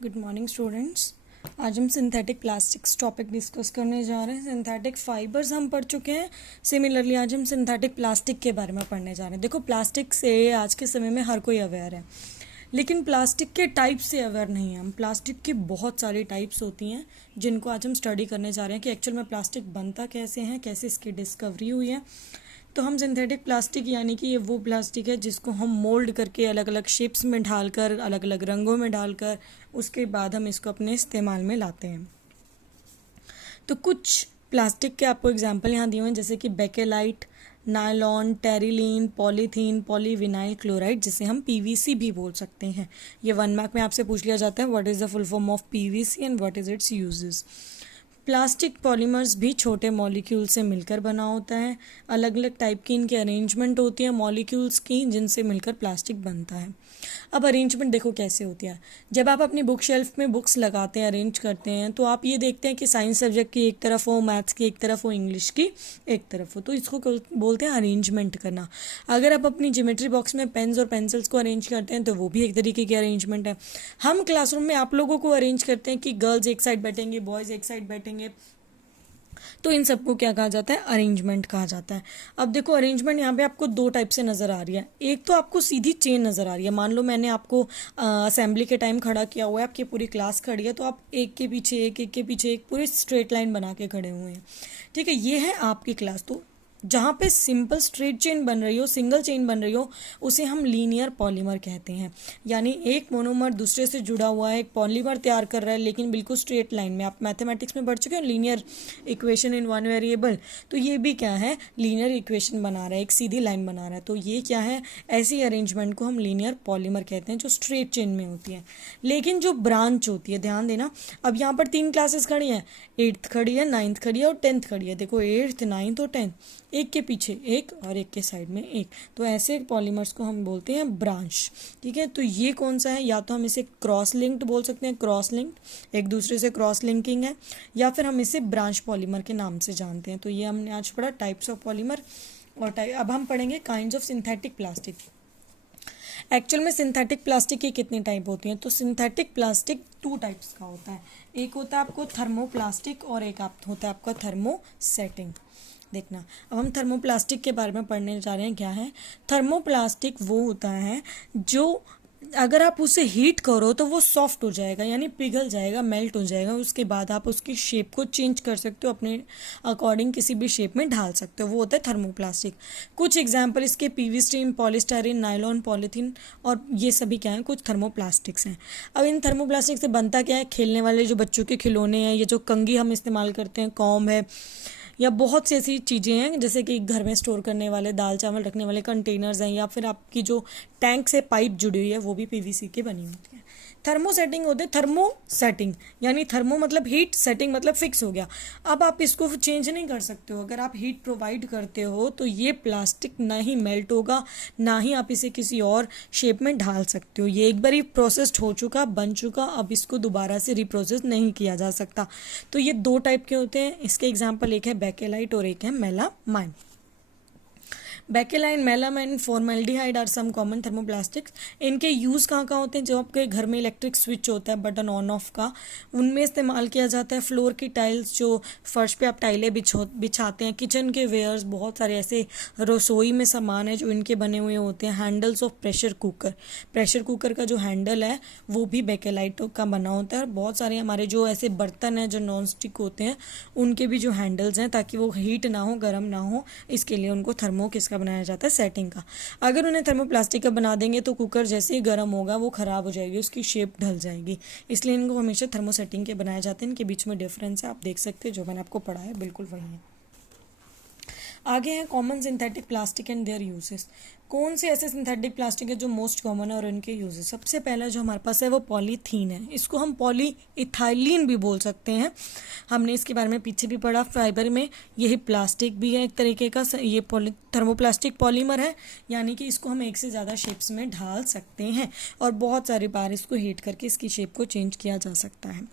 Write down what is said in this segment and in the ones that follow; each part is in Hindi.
Good morning students. आज हम सिंथेटिक प्लास्टिक्स टॉपिक डिस्कस करने जा रहे हैं। सिंथेटिक फाइबर्स हम पढ़ चुके हैं। सिमिलरली आज हम सिंथेटिक प्लास्टिक के बारे में पढ़ने जा रहे हैं। देखो, प्लास्टिक से आज के समय में हर कोई अवेयर है, लेकिन प्लास्टिक के टाइप से अवेयर नहीं है हम। प्लास्टिक की बहुत सारी टाइप्स होती हैं जिनको आज हम स्टडी करने जा रहे हैं कि एक्चुअल में प्लास्टिक बनता कैसे हैं, कैसे इसकी डिस्कवरी हुई है। तो हम सिंथेटिक प्लास्टिक यानी कि ये वो प्लास्टिक है जिसको हम मोल्ड करके अलग अलग शेप्स में ढालकर, अलग अलग रंगों में डालकर, उसके बाद हम इसको अपने इस्तेमाल में लाते हैं। तो कुछ प्लास्टिक के आपको एग्जांपल यहाँ दिए हुए हैं, जैसे कि bakelite, nylon, terylene, polythene, polyvinyl chloride, जिसे हम पीवीसी भी बोल सकते हैं। ये 1 मार्क में आपसे पूछ लिया जाता है, what is the full form of PVC and what is it's uses. Plastic polymers भी छोटे मॉलिक्यूल से मिलकर बना होता है। अलग अलग टाइप की इनकी अरेंजमेंट होती है मॉलिक्यूल्स की, जिनसे मिलकर प्लास्टिक बनता है। अब अरेंजमेंट देखो कैसे होती है। जब आप अपनी बुक शेल्फ में बुक्स लगाते हैं, अरेंज करते हैं, तो आप ये देखते हैं कि साइंस सब्जेक्ट की एक तरफ हो, मैथ्स की एक तरफ हो, इंग्लिश की एक तरफ हो, तो इसको बोलते हैं अरेंजमेंट करना। अगर आप अपनी ज्योमेट्री बॉक्स में पेन्स और पेंसिल्स को अरेंज करते हैं तो वो भी एक तरीके की अरेंजमेंट है। हम क्लासरूम में आप लोगों को अरेंज करते हैं कि गर्ल्स एक साइड बैठेंगे, बॉयज़ एक साइड बैठेंगे, तो इन सबको क्या कहा जाता है? अरेंजमेंट कहा जाता है। अब देखो, अरेंजमेंट यहाँ पे आपको 2 टाइप से नज़र आ रही है। एक तो आपको सीधी चेन नज़र आ रही है। मान लो मैंने आपको असेंबली के टाइम खड़ा किया हुआ है, आपकी पूरी क्लास खड़ी है, तो आप एक के पीछे एक, एक के पीछे एक, पूरी स्ट्रेट लाइन बना के खड़े हुए हैं। ठीक है, ये है आपकी क्लास। तो जहाँ पे सिंपल स्ट्रेट चेन बन रही हो, सिंगल चेन बन रही हो, उसे हम लीनियर पॉलीमर कहते हैं। यानी एक मोनोमर दूसरे से जुड़ा हुआ है, एक पॉलीमर तैयार कर रहा है, लेकिन बिल्कुल स्ट्रेट लाइन में। आप मैथमेटिक्स में पढ़ चुके हो linear equation in one variable, तो ये भी क्या है? लीनियर इक्वेशन बना रहा है, एक सीधी लाइन बना रहा है। तो ये क्या है? ऐसी अरेंजमेंट को हम लीनियर पॉलीमर कहते हैं जो स्ट्रेट चेन में होती है। लेकिन जो ब्रांच होती है, ध्यान देना, अब यहाँ पर 3 क्लासेस खड़ी हैं, 8th खड़ी है, 9th खड़ी है और 10th खड़ी है। देखो, 8th, 9th और 10th, एक के पीछे एक और एक के साइड में एक, तो ऐसे पॉलीमर्स को हम बोलते हैं ब्रांच। ठीक है, तो ये कौन सा है? या तो हम इसे क्रॉस लिंक्ड बोल सकते हैं, क्रॉस लिंक्ड, एक दूसरे से क्रॉस लिंकिंग है, या फिर हम इसे ब्रांच पॉलीमर के नाम से जानते हैं। तो ये हमने आज पढ़ा टाइप्स ऑफ पॉलीमर और अब हम पढ़ेंगे kinds of synthetic plastic. Actual में सिंथेटिक प्लास्टिक की कितनी टाइप होती हैं? तो सिंथेटिक प्लास्टिक 2 टाइप्स का होता है। एक होता है आपको थर्मोप्लास्टिक और एक होता है आपका थर्मोसेटिंग। देखना, अब हम थर्मोप्लास्टिक के बारे में पढ़ने जा रहे हैं। क्या है थर्मोप्लास्टिक? वो होता है जो अगर आप उसे हीट करो तो वो सॉफ्ट हो जाएगा, यानी पिघल जाएगा, मेल्ट हो जाएगा। उसके बाद आप उसकी शेप को चेंज कर सकते हो, अपने अकॉर्डिंग किसी भी शेप में ढाल सकते हो। वो होता है थर्मोप्लास्टिक। कुछ एग्जांपल इसके PV stream, polystyrene, nylon, polythene और ये सभी क्या हैं? कुछ थर्मोप्लास्टिक्स हैं। अब इन थर्मोप्लास्टिक से बनता क्या है? खेलने वाले जो बच्चों के खिलौने हैं, ये जो कंघी हम इस्तेमाल करते हैं, कॉम्ब है, या बहुत सी ऐसी चीज़ें हैं जैसे कि घर में स्टोर करने वाले, दाल चावल रखने वाले कंटेनर्स हैं, या फिर आपकी जो टैंक से पाइप जुड़ी हुई है वो भी पीवीसी की बनी होती है। थर्मोसेटिंग होते हैं, थर्मो सेटिंग, यानी थर्मो मतलब हीट, सेटिंग मतलब फिक्स हो गया। अब आप इसको चेंज नहीं कर सकते हो। अगर आप हीट प्रोवाइड करते हो तो ये प्लास्टिक ना ही मेल्ट होगा, ना ही आप इसे किसी और शेप में ढाल सकते हो। ये एक बार ही प्रोसेस्ड हो चुका, बन चुका, अब इसको दोबारा से रिप्रोसेस नहीं किया जा सकता। तो ये 2 टाइप के होते हैं। इसके एग्जाम्पल एक है बेकेलाइट और एक है melamine. Bakelite, melamine, formaldehyde are some common thermoplastics. इनके यूज़ कहाँ कहाँ होते हैं? जो आपके घर में इलेक्ट्रिक स्विच होता है बटन ऑन ऑफ का, उनमें इस्तेमाल किया जाता है। फ्लोर की टाइल्स, जो फर्श पे आप टाइलें बिछाते हैं, किचन के वेयर्स, बहुत सारे ऐसे रसोई में सामान है जो इनके बने हुए होते हैं। Handles of pressure cooker, pressure cooker का जो हैंडल है वो भी बेकेलाइट का बना होता है। और बहुत सारे हमारे जो ऐसे बर्तन हैं जो नॉन स्टिक होते हैं, उनके भी जो हैंडल्स हैं, ताकि वो हीट ना हो, गर्म ना हो, इसके लिए उनको थर्मो किसका बनाया जाता है? सेटिंग का। अगर उन्हें थर्मोप्लास्टिक का बना देंगे तो कुकर जैसे ही गर्म होगा वो ख़राब हो जाएगी, उसकी शेप ढल जाएगी। इसलिए इनको हमेशा थर्मोसेटिंग के बनाए जाते हैं। इनके बीच में डिफरेंस है, आप देख सकते हैं, जो मैंने आपको पढ़ा है बिल्कुल वही है। आगे हैं common synthetic plastic and there uses. कौन से ऐसे सिंथेटिक प्लास्टिक है जो मोस्ट कॉमन है और इनके यूजेस? सबसे पहला जो हमारे पास है वो पॉलीथीन है। इसको हम पॉलीइथाइलीन भी बोल सकते हैं। हमने इसके बारे में पीछे भी पढ़ा। फाइबर में यही प्लास्टिक भी है एक तरीके का। ये थर्मोप्लास्टिक पॉलीमर है, यानी कि इसको हम एक से ज़्यादा शेप्स में ढाल सकते हैं और बहुत सारी बार इसको हीट करके इसकी शेप को चेंज किया जा सकता है।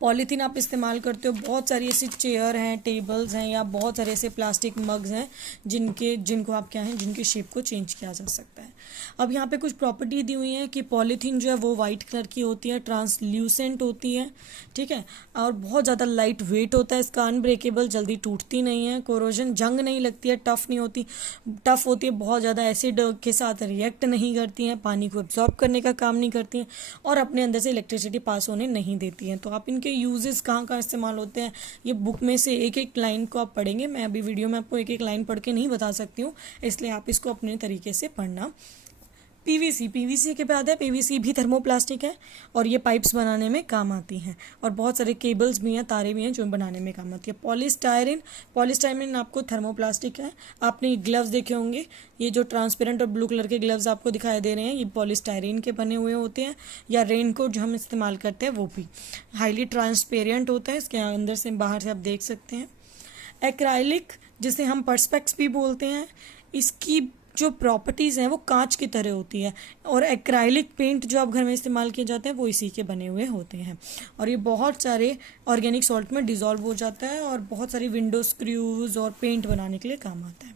पॉलीथीन आप इस्तेमाल करते हो, बहुत सारी ऐसी चेयर हैं, टेबल्स हैं, या बहुत सारे ऐसे प्लास्टिक मग्स हैं जिनको आप क्या हैं, जिनकी शेप को चेंज किया जा सकता है। अब यहाँ पे कुछ प्रॉपर्टी दी हुई है कि पॉलीथीन जो है वो वाइट कलर की होती है, ट्रांसल्यूसेंट होती है, ठीक है, और बहुत ज़्यादा लाइट वेट होता है, इसका अनब्रेकेबल, जल्दी टूटती नहीं है, कोरोजन जंग नहीं लगती है, टफ होती है, बहुत ज़्यादा एसिड के साथ रिएक्ट नहीं करती हैं, पानी को एब्जॉर्ब करने का काम नहीं करती हैं, और अपने अंदर से इलेक्ट्रिसिटी पास होने नहीं देती हैं। तो आप इनके यूजेस कहाँ कहाँ इस्तेमाल होते हैं, ये बुक में से एक एक लाइन को आप पढ़ेंगे, मैं अभी वीडियो में आपको एक एक लाइन पढ़ के नहीं बता सकती हूँ, इसलिए आप इसको अपने तरीके से पढ़ना। पीवीसी के बाद है, पीवीसी भी थर्मोप्लास्टिक है और ये पाइप्स बनाने में काम आती हैं, और बहुत सारे केबल्स भी हैं, तारे भी हैं जो बनाने में काम आती है। पॉलीस्टायरीन आपको थर्मोप्लास्टिक है। आपने ग्लव्स देखे होंगे, ये जो ट्रांसपेरेंट और ब्लू कलर के ग्लव्स आपको दिखाई दे रहे हैं, ये पॉलीस्टायरीन के बने हुए होते हैं। या रेनकोट जो हम इस्तेमाल करते हैं वो भी हाईली ट्रांसपेरेंट होता है, इसके अंदर से बाहर से आप देख सकते हैं। एक्राइलिक जिसे हम पर्सपेक्स भी बोलते हैं, इसकी जो प्रॉपर्टीज़ हैं वो कांच की तरह होती है, और एक्राइलिक पेंट जो आप घर में इस्तेमाल किए जाते हैं वो इसी के बने हुए होते हैं, और ये बहुत सारे ऑर्गेनिक सॉल्ट में डिज़ोल्व हो जाता है और बहुत सारी विंडो स्क्रूज और पेंट बनाने के लिए काम आता है।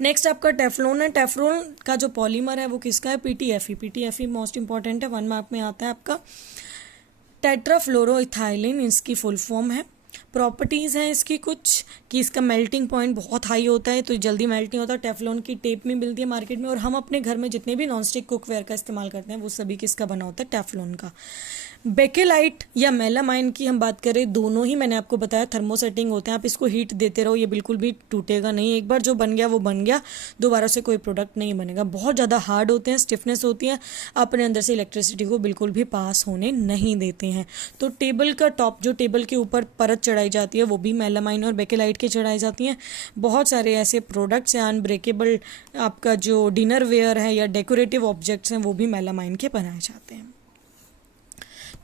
नेक्स्ट आपका टेफ्लॉन है। टेफ्लॉन का जो पॉलीमर है वो किसका है, पीटीएफई मोस्ट इंपॉर्टेंट है, 1 मार्क में आता है आपका। टेट्राफ्लोरोइथाइलिन इसकी फुल फॉर्म है। प्रॉपर्टीज़ हैं इसकी कुछ कि इसका मेल्टिंग पॉइंट बहुत हाई होता है, तो जल्दी मेल्ट नहीं होता। टेफ्लॉन की टेप में मिलती है मार्केट में, और हम अपने घर में जितने भी नॉनस्टिक कुकवेयर का इस्तेमाल करते हैं वो सभी किसका बना होता है, टेफ्लॉन का। बेकेलाइट या मेलामाइन की हम बात करें, दोनों ही मैंने आपको बताया थर्मोसेटिंग होते हैं, आप इसको हीट देते रहो, ये बिल्कुल भी टूटेगा नहीं, एक बार जो बन गया वो बन गया, दोबारा से कोई प्रोडक्ट नहीं बनेगा। बहुत ज़्यादा हार्ड होते हैं, स्टिफनेस होती है, अपने अंदर से इलेक्ट्रिसिटी को बिल्कुल भी पास होने नहीं देते हैं। तो टेबल का टॉप, जो टेबल के ऊपर परत चढ़ाई जाती है वो भी मेलामाइन और बेकेलाइट की चढ़ाई जाती हैं। बहुत सारे ऐसे प्रोडक्ट्स हैं अनब्रेकेबल, आपका जो डिनर वेयर है या डेकोरेटिव ऑब्जेक्ट्स हैं वो भी मेलामाइन के बनाए जाते हैं।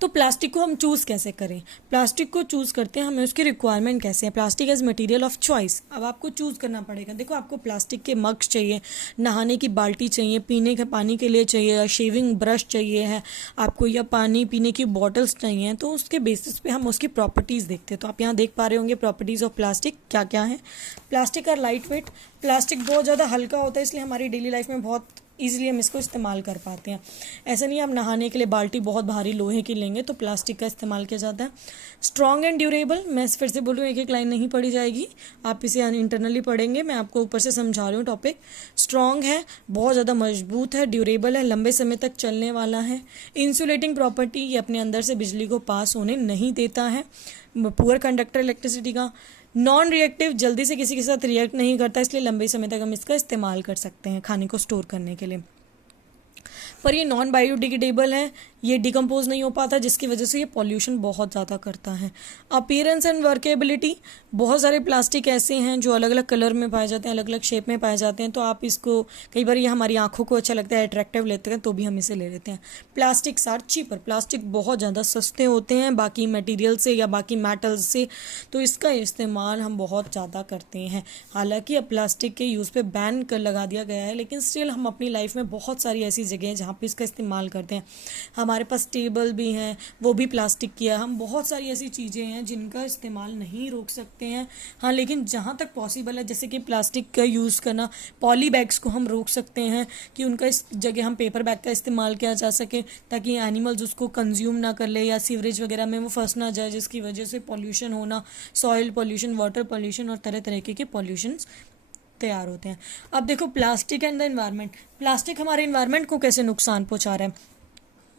तो प्लास्टिक को हम चूज़ कैसे करें, प्लास्टिक को चूज़ करते हैं हमें उसकी रिक्वायरमेंट कैसे है। Plastic as material of choice, अब आपको चूज़ करना पड़ेगा। देखो, आपको प्लास्टिक के मग्स चाहिए, नहाने की बाल्टी चाहिए, पीने के पानी के लिए चाहिए, या शेविंग ब्रश चाहिए है आपको, या पानी पीने की बॉटल्स चाहिए, तो उसके बेसिस पे हम उसकी प्रॉपर्टीज़ देखते हैं। तो आप यहाँ देख पा रहे होंगे प्रॉपर्टीज़ ऑफ प्लास्टिक क्या क्या है। Plastic are lightweight, plastic बहुत ज़्यादा हल्का होता है, इसलिए हमारी डेली लाइफ में बहुत ईजिली हम इसको इस्तेमाल कर पाते हैं। ऐसा नहीं है आप नहाने के लिए बाल्टी बहुत भारी लोहे की लेंगे, तो प्लास्टिक का इस्तेमाल किया जाता है। स्ट्रॉन्ग एंड ड्यूरेबल, मैं फिर से बोल रही हूँ, एक एक लाइन नहीं पढ़ी जाएगी, आप इसे इंटरनली पढ़ेंगे, मैं आपको ऊपर से समझा रही हूँ टॉपिक। स्ट्रॉन्ग है, बहुत ज़्यादा मजबूत है, ड्यूरेबल है, लंबे समय तक चलने वाला है। इंसुलेटिंग प्रॉपर्टी, ये अपने अंदर से बिजली को पास होने नहीं देता है। पुअर कंडक्टर इलेक्ट्रिसिटी का। नॉन रिएक्टिव, जल्दी से किसी के साथ रिएक्ट नहीं करता, इसलिए लंबे समय तक हम इसका इस्तेमाल कर सकते हैं खाने को स्टोर करने के लिए। पर ये नॉन बायोडिग्रेडेबल है, ये डिकम्पोज नहीं हो पाता, जिसकी वजह से ये पॉल्यूशन बहुत ज़्यादा करता है। अपीयरेंस एंड वर्केबिलिटी, बहुत सारे प्लास्टिक ऐसे हैं जो अलग अलग कलर में पाए जाते हैं, अलग अलग शेप में पाए जाते हैं, तो आप इसको कई बार ये हमारी आंखों को अच्छा लगता है, अट्रैक्टिव लेते हैं, तो भी हम इसे ले लेते हैं। प्लास्टिक आर चीपर, प्लास्टिक बहुत ज़्यादा सस्ते होते हैं बाकी मटेरियल से या बाकी मेटल्स से, तो इसका इस्तेमाल हम बहुत ज़्यादा करते हैं। हालांकि अब प्लास्टिक के यूज़ पे बैन कर लगा दिया गया है, लेकिन स्टिल हम अपनी लाइफ में बहुत सारी ऐसी जगह हैं जहाँ पे इसका इस्तेमाल करते हैं। हमारे पास टेबल भी हैं, वो भी प्लास्टिक की है। हम बहुत सारी ऐसी चीज़ें हैं जिनका इस्तेमाल नहीं रोक सकते हैं, हाँ, लेकिन जहाँ तक पॉसिबल है, जैसे कि प्लास्टिक का यूज़ करना, पॉली बैग्स को हम रोक सकते हैं कि उनका इस जगह हम पेपर बैग का इस्तेमाल किया जा सके, ताकि एनिमल्स उसको कंज्यूम ना कर ले या सीवरेज वगैरह में वो फंस ना जाए, जिसकी वजह से पॉल्यूशन होना, सॉइल पॉल्यूशन, वाटर पॉल्यूशन और तरह तरह के पॉल्यूशंस तैयार होते हैं। अब देखो, plastic and the environment, plastic हमारे एनवायरनमेंट को कैसे नुकसान पहुंचा रहा है।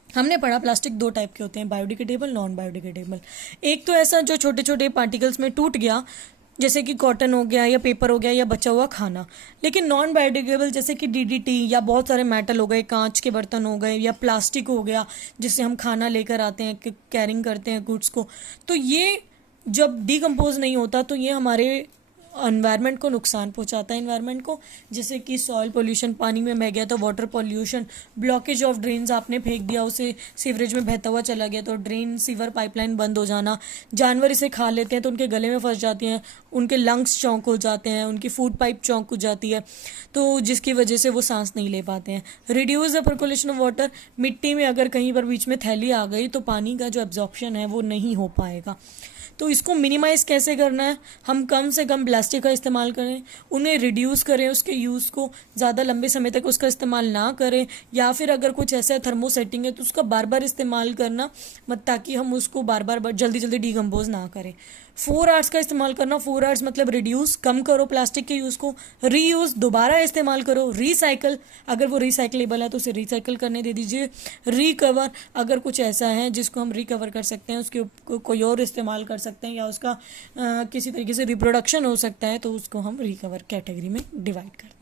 हमने पढ़ा प्लास्टिक 2 टाइप के होते हैं, बायोडिग्रेडेबल, नॉन बायोडिग्रेडेबल। एक तो ऐसा जो छोटे छोटे पार्टिकल्स में टूट गया, जैसे कि कॉटन हो गया या पेपर हो गया या बचा हुआ खाना। लेकिन नॉन बायोडिग्रेडेबल जैसे कि डीडीटी या बहुत सारे मेटल हो गए, कांच के बर्तन हो गए, या प्लास्टिक हो गया जिससे हम खाना लेकर आते हैं, कैरिंग करते हैं गुड्स को, तो ये जब डिकम्पोज नहीं होता तो ये हमारे एनवायरनमेंट को नुकसान पहुंचाता है एनवायरनमेंट को, जैसे कि सॉइल पोल्यूशन, पानी में बह गया तो water pollution, blockage of drains, आपने फेंक दिया उसे सीवरेज में बहता हुआ चला गया तो ड्रेन सीवर पाइपलाइन बंद हो जाना, जानवर इसे खा लेते हैं तो उनके गले में फंस जाती हैं, उनके लंग्स चौंक हो जाते हैं, उनकी फूड पाइप चौंक हो जाती है, तो जिसकी वजह से वो सांस नहीं ले पाते हैं। Reduce the percolation of water, मिट्टी में अगर कहीं पर बीच में थैली आ गई तो पानी का जो एब्जॉर्प्शन है वो नहीं हो पाएगा। तो इसको मिनिमाइज़ कैसे करना है, हम कम से कम प्लास्टिक का इस्तेमाल करें, उन्हें रिड्यूस करें, उसके यूज़ को ज़्यादा लंबे समय तक उसका इस्तेमाल ना करें, या फिर अगर कुछ ऐसा थर्मोसेटिंग है तो उसका बार बार इस्तेमाल करना मत, ताकि हम उसको बार बार जल्दी जल्दी डिकम्पोज ना करें। 4 आवर्स का इस्तेमाल करना, 4 आवर्स मतलब रिड्यूस, कम करो प्लास्टिक के यूज़ को, रीयूज़ दोबारा इस्तेमाल करो, रिसाइकल अगर वो रिसाइकलेबल है तो उसे रिसाइकल करने दे दीजिए, रिकवर अगर कुछ ऐसा है जिसको हम रिकवर कर सकते हैं उसके कोई और इस्तेमाल कर सकते हैं या उसका किसी तरीके से रिप्रोडक्शन हो सकता है तो उसको हम रिकवर कैटेगरी में डिवाइड करते हैं।